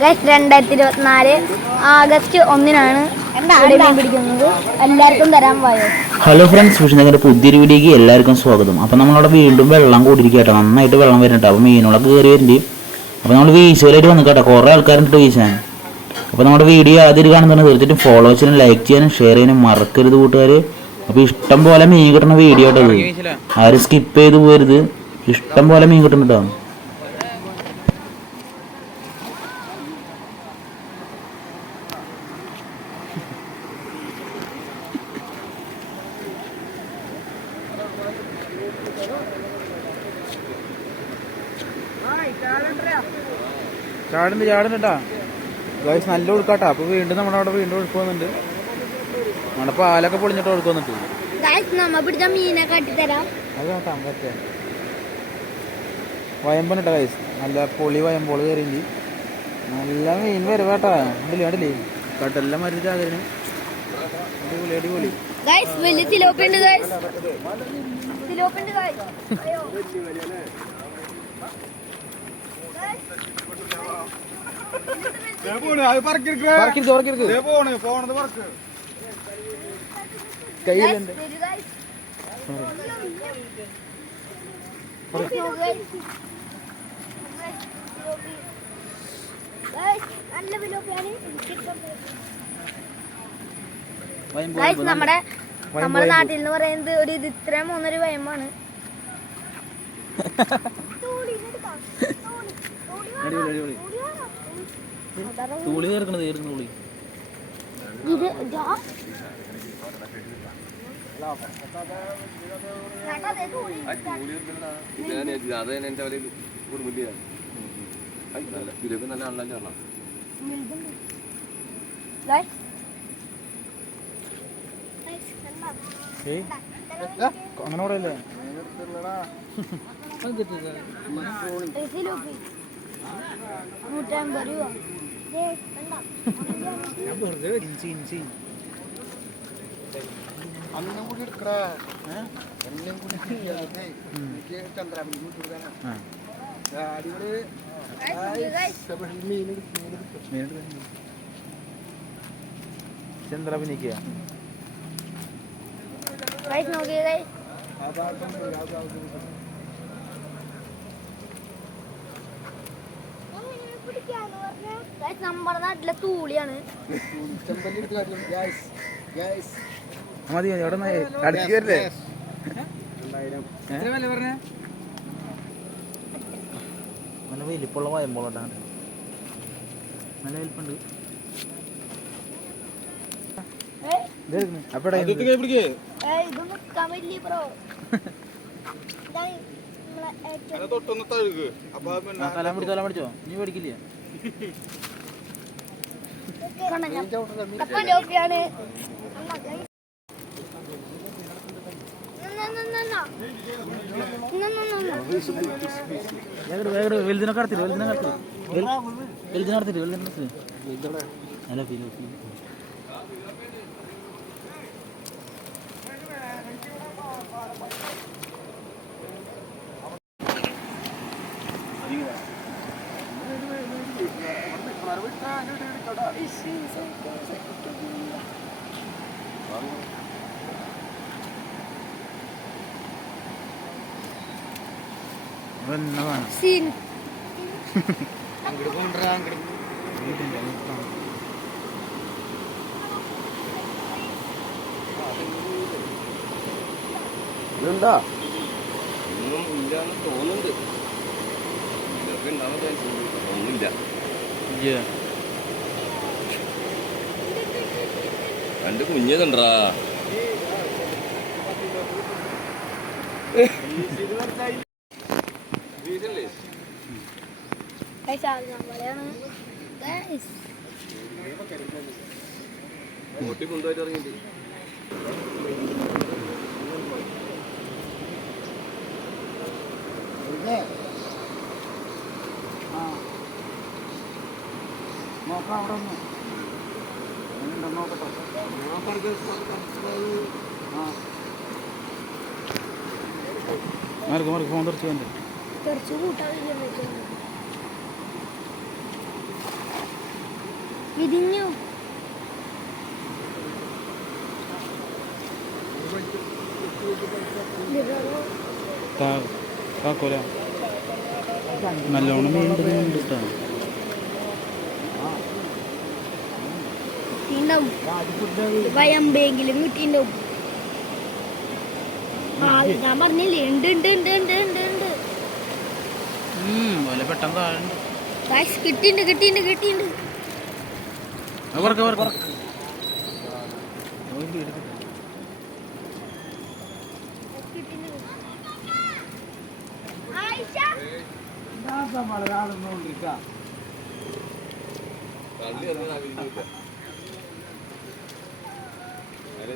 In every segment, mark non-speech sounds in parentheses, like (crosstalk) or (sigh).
രണ്ടായിരത്തി ഇരുപത്തിനാല് ആഗസ്റ്റ് ഒന്നിനാണ് പിടിക്കുന്നത്. എല്ലാവർക്കും തരാൻ പോയോ ഹലോ ഫ്രണ്ട്സ് ഫിഷ് നഗറിന്റെ പുതിയൊരു വീഡിയോക്ക് എല്ലാവർക്കും സ്വാഗതം. അപ്പോൾ നമ്മളവിടെ വീണ്ടും വെള്ളം കൂടിയിരിക്കട്ടോ കേട്ടോ നന്നായിട്ട് വെള്ളം വരുന്നുണ്ട്. അപ്പോൾ മീനുകളൊക്കെ കയറി വരുന്നുണ്ട്. അപ്പോൾ നമ്മൾ വീശുവലായിട്ട് വന്നു കേട്ടോ കുറേ ആൾക്കാരുണ്ട് വീശാൻ. അപ്പോൾ നമ്മുടെ വീഡിയോ ആദ്യം കാണുന്നുണ്ട് തീർച്ചയായിട്ടും ഫോളോ ചെയ്യാനും ലൈക്ക് ചെയ്യാനും ഷെയർ ചെയ്യാനും മറക്കരുത് കൂട്ടുകാർ അപ്പോൾ ഇഷ്ടം പോലെ മീൻ കിട്ടുന്ന വീഡിയോ കേട്ടോ ആരും സ്കിപ്പ് ചെയ്ത് പോരുത്. ഇഷ്ടം പോലെ മീൻ കിട്ടുന്നുണ്ട് കേട്ടോ ചാടുണ്ട് ചാടുന്നുണ്ടാ ഗൈസ് നല്ല ഒഴുക്കാട്ടാ. അപ്പൊ വീണ്ടും നമ്മുടെ അവിടെ വീണ്ടും ഒഴുക്ക് വന്നിട്ടുണ്ട്. നമ്മുടെ പാലൊക്കെ പൊളിഞ്ഞിട്ട് ഒഴുക്ക് വന്നിട്ട് ഗൈസ് നല്ല പൊളി വയമ്പോൾ കയറിയില്ല നല്ല മീൻ വരവാട്ടാ. കണ്ടില്ലേ കണ്ടില്ലേ? കട്ടെല്ലാം മരുന്ന് ചാകരന്. അടിപൊളി അടിപൊളി. ഗൈസ് വലിയ തിലോപ്പി ഉണ്ട് ഗൈസ് തിലോപ്പി ഉണ്ട് ഗൈസ് പറക്കിരുത്ത് പറക്കിരുത്ത് കയ്യിലുണ്ട്. നമ്മുടെ നമ്മുടെ. നാട്ടിൽ എന്ന് പറയുന്നത് ഒരു ഇത് ഇത്രയും മൂന്നൊരു വയമ്പാണ് (laughs) അടിപൊളി അടിപൊളി തുളി തീർക്കണത് തീർക്കുന്ന തുളി. അത് എന്റെ ഒരു കുടുംബത്തിലാണ് നല്ല ഇതിലൊക്കെ നല്ല ആളല്ലേ? ഏയ് അങ്ങനെ പറയല്ലേ. നൂറ്റമ്പത് രൂപ ദേ, കണ്ടോ? ഇൻസി ഇൻസി ആ Guys, നോക്കിയേ, guys. ചന്ദ്രഭിനിക്കുക Guys, നോക്കിയേ, guys. നമ്മുടെ നാട്ടിലെ തൂളിയാണ്. മതി മതി അവിടെ അടുത്ത് കയറില്ലേ നല്ല വലിപ്പുള്ള വയമ്പോളോട്ടാണ് നല്ല വലിപ്പുണ്ട്. അപ്പടെ പിടിച്ചോ നീ പഠിക്കില്ല? വേഗം വലുതിനെ കടത്തില്ല വലുതിനെ കടത്തില്ല വലുതിനെ കടത്തില്ല വലുതിനെ കടത്തില്ല നല്ല ഫീൽ ഫീൽ എന്നതാണ് സീൻ. ഇതുണ്ടാ ഒന്നും ഇല്ലാന്ന് തോന്നുന്നുണ്ട് ഇതൊക്കെ ഉണ്ടാവുന്ന ഒന്നുമില്ല രണ്ട് കുഞ്ഞതുണ്ടാ നോക്കാം അവിടെ ഒന്ന്. നോക്കട്ടെ. മാർക്ക് മാർക്ക് ഫോൺ തെറിച്ച് വേണ്ടേ തെറിച്ച് കൂട്ടാൻ വിരിഞ്ഞു. കാക്കോല നല്ലോണം കിട്ടുന്നുണ്ട് കേട്ടോ കിട്ടിണ്ടാവും വയമ്പെങ്കിലും കിട്ടിണ്ടാവും ആ, ഞാൻ പറഞ്ഞില്ലേ ഉണ്ട് ഉണ്ട് ഉണ്ട് ഉണ്ട് ഉണ്ട് ഉണ്ട്. കിട്ടിണ്ട് കിട്ടിണ്ട് കിട്ടിണ്ട് വർക്ക് വർക്ക് തള്ളി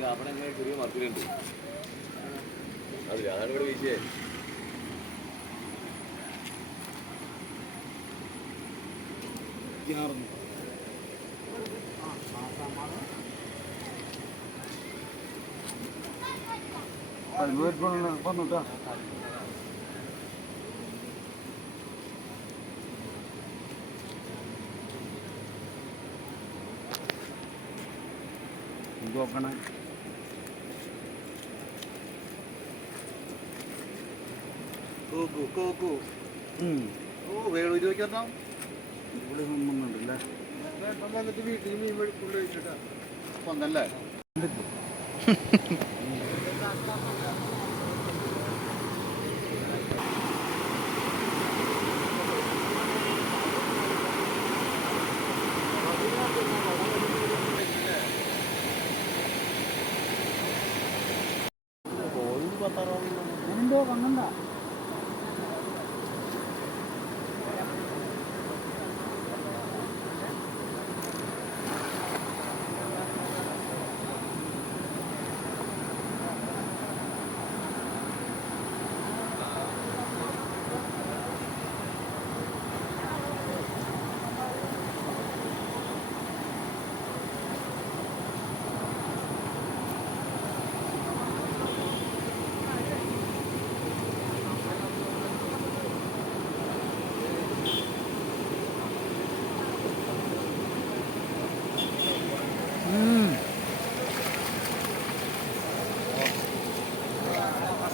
അവിടെ ചെറിയ മറക്കലുണ്ട് അതില്ല അതാണ് ഇവിടെ വീശിയേ. നോക്കണം. കൂക്കു കൂക്കു ഓ. വേളു ഇരുപത്തിയൊന്നാം ഇവിടെ ഒന്നുണ്ടല്ലേ വന്നിട്ട് വീട്ടിൽ മീൻ വെളുപ്പുള്ള വെച്ചിട്ടാ വന്നല്ലേ? എന്തോ കണ്ണണ്ട അസമോള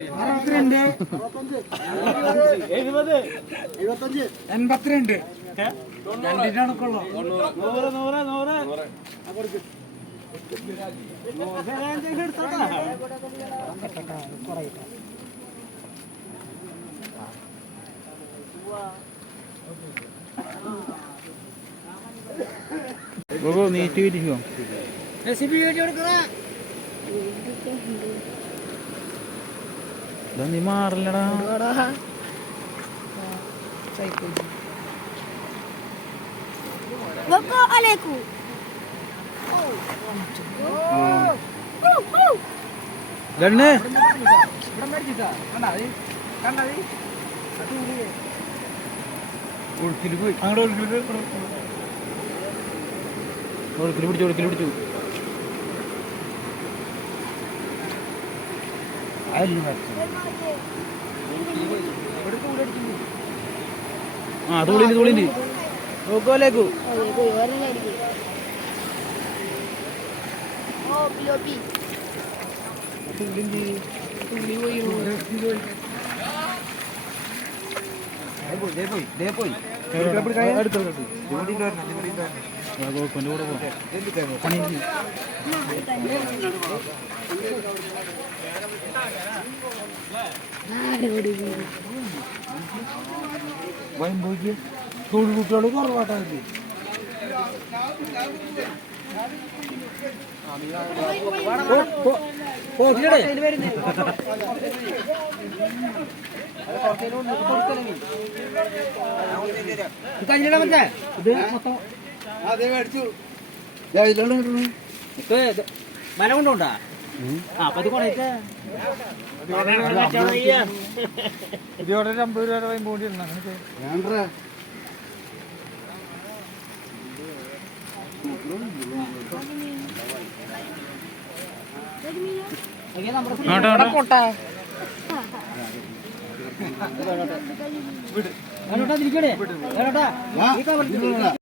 വരി ഏറ്റിട്ട് പോന്നെടുക്കുക എൺപത്തിരണ്ട്. രണ്ടിനാണൊക്കെയുള്ളൂ നൂറ് നൂറ് നൂറ്. നീറ്റ് വിരിക്കോ ഇതാ നീ മാറില്ലടാ. ഗണ്ണ് ഒഴുക്കിൽ പോയി. അങ്ങോട്ട് ഒഴുക്കിൽ ഒഴുക്കിൽ പിടിച്ചു ഒഴുക്കിൽ പിടിച്ചു. ആ തൂളിന് തൂളിന് നോക്കോലേക്കു ഓ പിലോപ്പി ഗോപ്പന്റെ കൂടെ ജോലി പണി വയമ്പോക്ക് തൊഴിൽ കുട്ടികൾ കുറവാട്ടായിരുന്നു മല കൊണ്ടോണ്ടാ? ഇതിയോടെ ഒരു അമ്പത് രൂപ. വരെ പോണ്ടി ഇരുന്നു അങ്ങനെ ചെയ്യ്. വേണ്ടേ